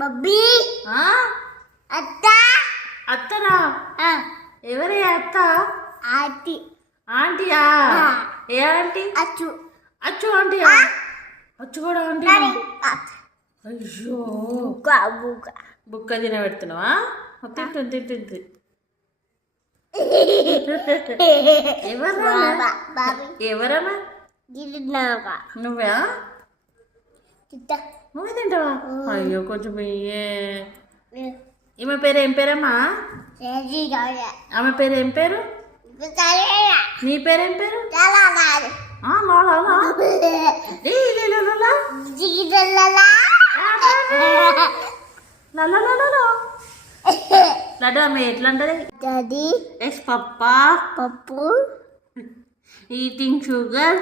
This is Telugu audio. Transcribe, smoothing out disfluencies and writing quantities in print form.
బబ్బీ ఆ? అత్త అత్తనా? ఎవరే అత్త? ఆంటీ ఆంటీయా? ఏ ఆంటీ? అచ్చు అచ్చు ఆంటీయా? అచ్చు కూడా ఆంటీ? అయ్యో, బుక్క తినబెడుతున్నావా? తింటుంది తింటుంది. ఎవరమ్మా? ఎవరమ్మా? నువ్వా? నువ్వే తింటావా? అయ్యో కొంచెం ఈమె పేరు ఏం పేరమ్మా? ఆమె పేరు ఏం పేరు? నీ పేరేం పేరు? లడ్డు అమ్మ ఎట్లా అంటది? ఎస్ పప్పా పప్పు ఈటింగ్ షుగర్.